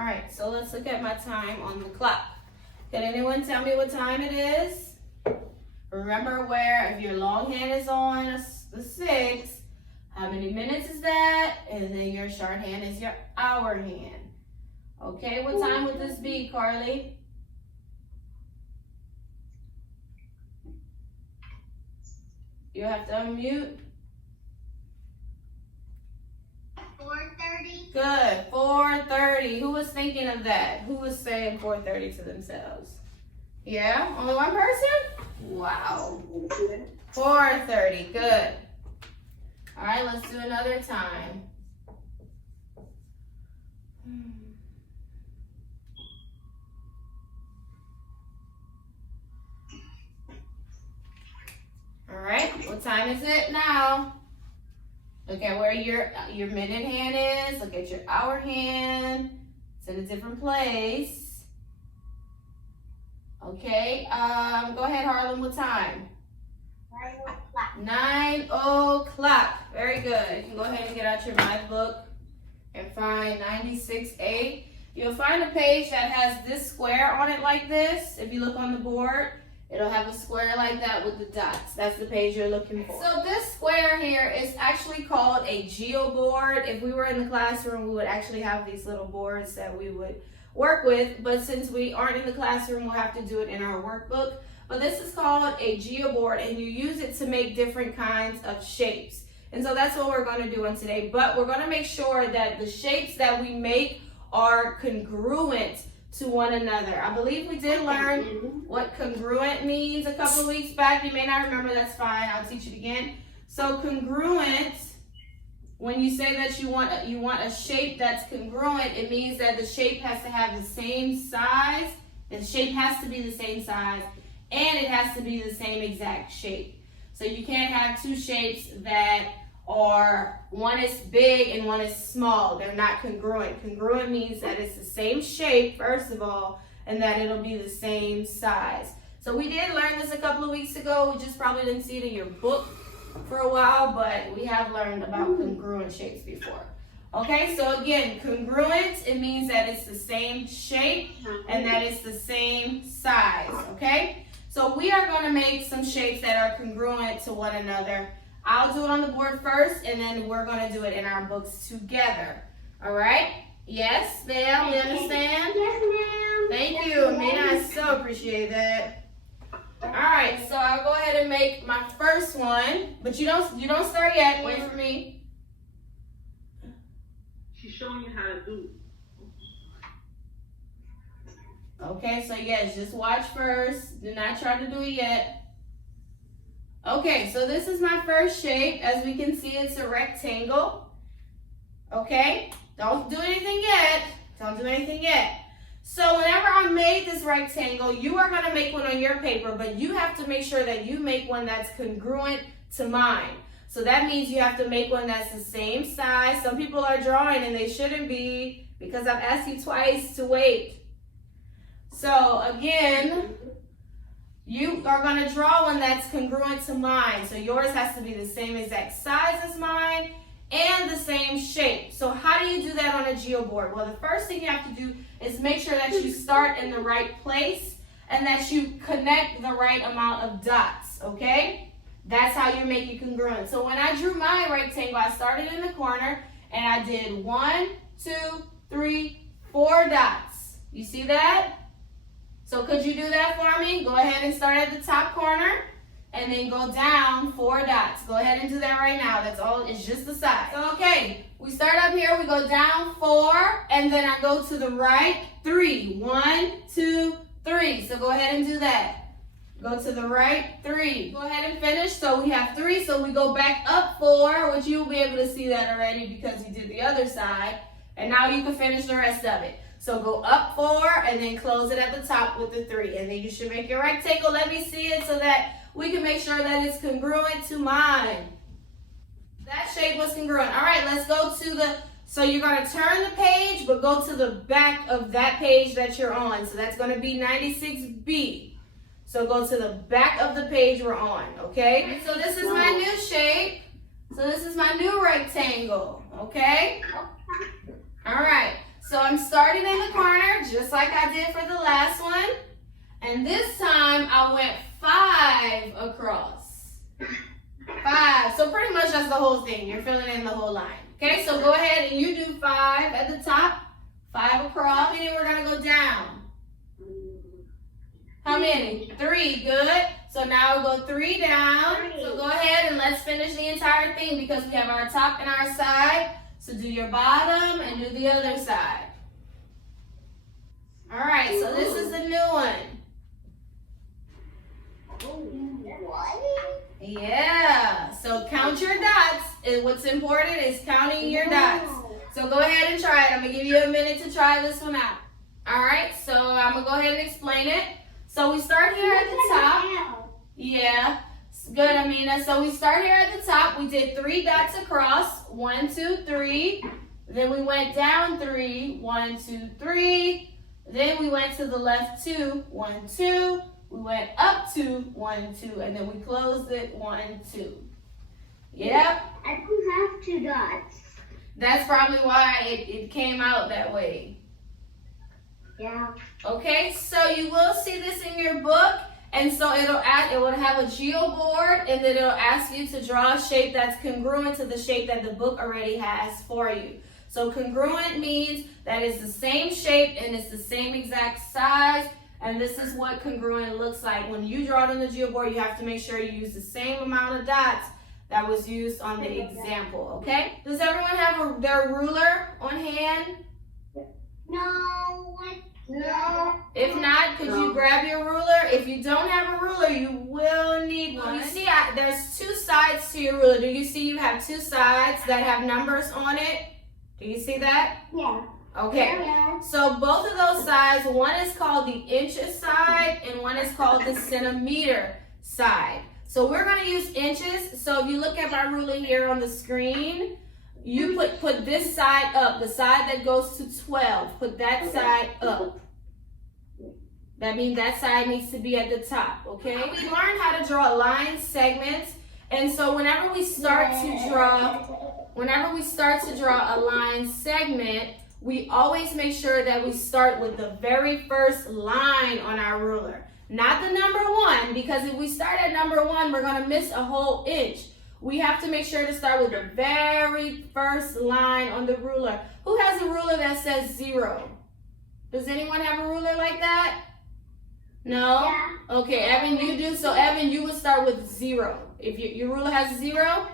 All right, so let's look at my time on the clock. Can anyone tell me what time it is? Remember where if your long hand is on the 6, how many minutes is that? And then your short hand is your hour hand. Okay, what time would this be, Carly? You have to unmute. 4:30. Good, 4:30. Who was thinking of that? Who was saying 4:30 to themselves? Yeah, only one person? Wow. 4:30, good. All right, let's do another time. All right, what time is it now? Look at where your minute hand is. Look at your hour hand. It's in a different place. Okay, go ahead, Harlan, what time? 9 o'clock. 9 o'clock. Very good. You can go ahead and get out your math book and find 96A. You'll find a page that has this square on it like this. If you look on the board, it'll have a square like that with the dots. That's the page you're looking for. So this square here is actually called a Geo Board. If we were in the classroom, we would actually have these little boards that we would work with. But since we aren't in the classroom, we'll have to do it in our workbook. But this is called a Geo Board, and you use it to make different kinds of shapes. And so that's what we're going to do on today. But we're going to make sure that the shapes that we make are congruent to one another. I believe we did learn what congruent means a couple of weeks back. You may not remember, that's fine. I'll teach it again. So congruent, when you say that you want a shape that's congruent, it means that the shape has to have the same size. The shape has to be the same size, and it has to be the same exact shape. So you can't have two shapes that are, one is big and one is small. They're not congruent. Congruent means that it's the same shape, first of all, and that it'll be the same size. So we did learn this a couple of weeks ago. We just probably didn't see it in your book for a while, but we have learned about congruent shapes before. Okay, so again, congruent, it means that it's the same shape and that it's the same size, okay? So we are going to make some shapes that are congruent to one another. I'll do it on the board first, and then we're going to do it in our books together. All right? Yes, ma'am, you understand? Yes, ma'am. Thank you, Amina. I so appreciate that. All right, so I'll go ahead and make my first one, but you don't start yet. Wait for me. She's showing you how to do it. Okay, so yes, just watch first. Do not try to do it yet. Okay, so this is my first shape. As we can see, it's a rectangle. Okay, don't do anything yet. Don't do anything yet. So whenever I made this rectangle, you are going to make one on your paper, but you have to make sure that you make one that's congruent to mine. So that means you have to make one that's the same size. Some people are drawing and they shouldn't be because I've asked you twice to wait. So again, you are going to draw one that's congruent to mine. So yours has to be the same exact size as mine and the same shape. So how do you do that on a Geo Board? Well, the first thing you have to do is make sure that you start in the right place and that you connect the right amount of dots, okay? That's how you make it congruent. So when I drew my rectangle, I started in the corner and I did 1, 2, 3, 4 dots. You see that? So could you do that for me? Go ahead and start at the top corner and then go down 4 dots. Go ahead and do that right now. That's all, it's just the size. So, okay, we start up here, we go down 4, and then I go to the right 3. 1, 2, 3. So go ahead and do that. Go to the right 3. Go ahead and finish. So we have 3, so we go back up 4, which you'll be able to see that already because you did the other side. And now you can finish the rest of it. So go up 4 and then close it at the top with the 3. And then you should make your rectangle. Let me see it so that we can make sure that it's congruent to mine. That shape was congruent. All right, let's go to the, so you're going to turn the page, but go to the back of that page that you're on. So that's going to be 96B. So go to the back of the page we're on, okay? So this is my new shape. So this is my new rectangle, okay? All right. So I'm starting in the corner, just like I did for the last one. And this time I went 5 across. 5. So pretty much that's the whole thing. You're filling in the whole line. Okay, so go ahead and you do 5 at the top. 5 across. And then we're going to go down. How many? 3. Good. So now we'll go 3 down. So go ahead and let's finish the entire thing because we have our top and our side. So do your bottom and do the other side. All right, so this is the new one. Yeah, so count your dots. And what's important is counting your dots. So go ahead and try it. I'm going to give you a minute to try this one out. All right, so I'm going to go ahead and explain it. So we start here at the top. Yeah, good, Amina. So we start here at the top. We did 3 dots across. 1, 2, 3. Then we went down 3. 1, 2, 3. Then we went to the left 2. 1, 2. We went up 2. 1, 2. And then we closed it. 1, 2. Yep. I don't have 2 dots. That's probably why it came out that way. Yeah. Okay, so you will see this in your book, and so it will have a Geo Board, and then it'll ask you to draw a shape that's congruent to the shape that the book already has for you. So congruent means that it's the same shape and it's the same exact size, and this is what congruent looks like. When you draw it on the Geo Board, you have to make sure you use the same amount of dots that was used on the example, okay? Does everyone have their ruler on hand? No. No. If not, could you grab your ruler? If you don't have a ruler, you will need one. You see, there's 2 sides to your ruler. Do you see you have 2 sides that have numbers on it? Do you see that? Yeah. Okay. Yeah. So both of those sides, one is called the inches side and one is called the centimeter side. So we're going to use inches. So if you look at my ruler here on the screen, you put this side up, the side that goes to 12. Put that side up. That means that side needs to be at the top, okay? We learned how to draw line segments, and so whenever we start to draw a line segment, we always make sure that we start with the very first line on our ruler. Not the number 1, because if we start at number 1, we're gonna miss a whole inch. We have to make sure to start with the very first line on the ruler. Who has a ruler that says 0? Does anyone have a ruler like that? No? Yeah. Okay, Evan, you do. So Evan, you would start with 0. If your ruler has 0?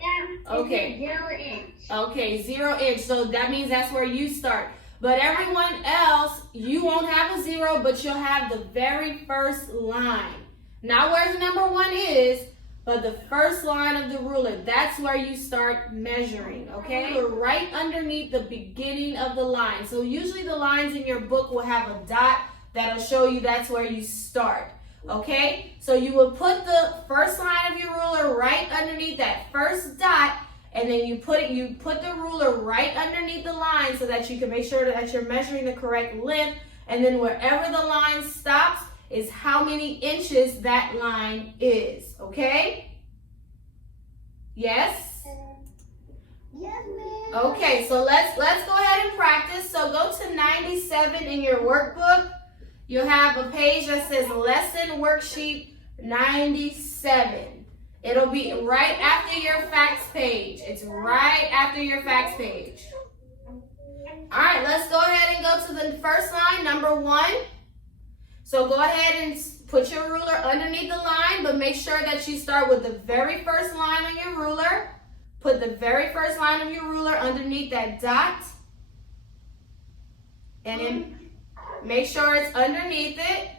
Yeah. Okay. 0 inch. Okay, 0 inch. So that means that's where you start. But everyone else, you won't have a 0, but you'll have the very first line. Not where the number 1 is, but the first line of the ruler. That's where you start measuring, okay? You're right underneath the beginning of the line. So usually the lines in your book will have a dot that'll show you that's where you start, okay? So you will put the first line of your ruler right underneath that first dot, and then you put the ruler right underneath the line so that you can make sure that you're measuring the correct length, and then wherever the line stops is how many inches that line is, okay? Yes? Yes, ma'am. Okay, so let's go ahead and practice. So go to 97 in your workbook. You'll have a page that says Lesson Worksheet 97. It'll be right after your facts page. It's right after your facts page. All right, let's go ahead and go to the first line, number 1. So go ahead and put your ruler underneath the line, but make sure that you start with the very first line on your ruler. Put the very first line of your ruler underneath that dot. And then make sure it's underneath it.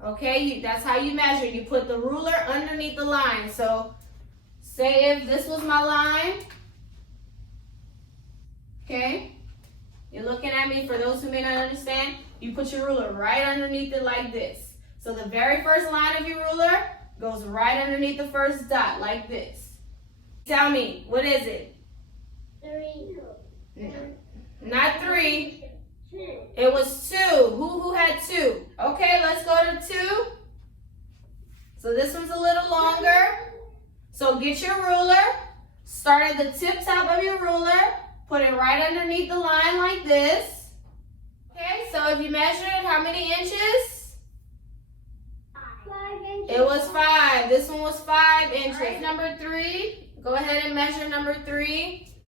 Okay, that's how you measure. You put the ruler underneath the line. So say if this was my line. Okay, you're looking at me. For those who may not understand, you put your ruler right underneath it like this. So the very first line of your ruler goes right underneath the first dot like this. Tell me, what is it? 3. Not 3. 2. It was 2. Who had 2? Okay, let's go to 2. So this one's a little longer. So get your ruler. Start at the tip top of your ruler. Put it right underneath the line like this. Okay, so if you measure it, how many inches? 5 inches. It was 5. This one was 5 inches. Number 3. Go ahead and measure number 3.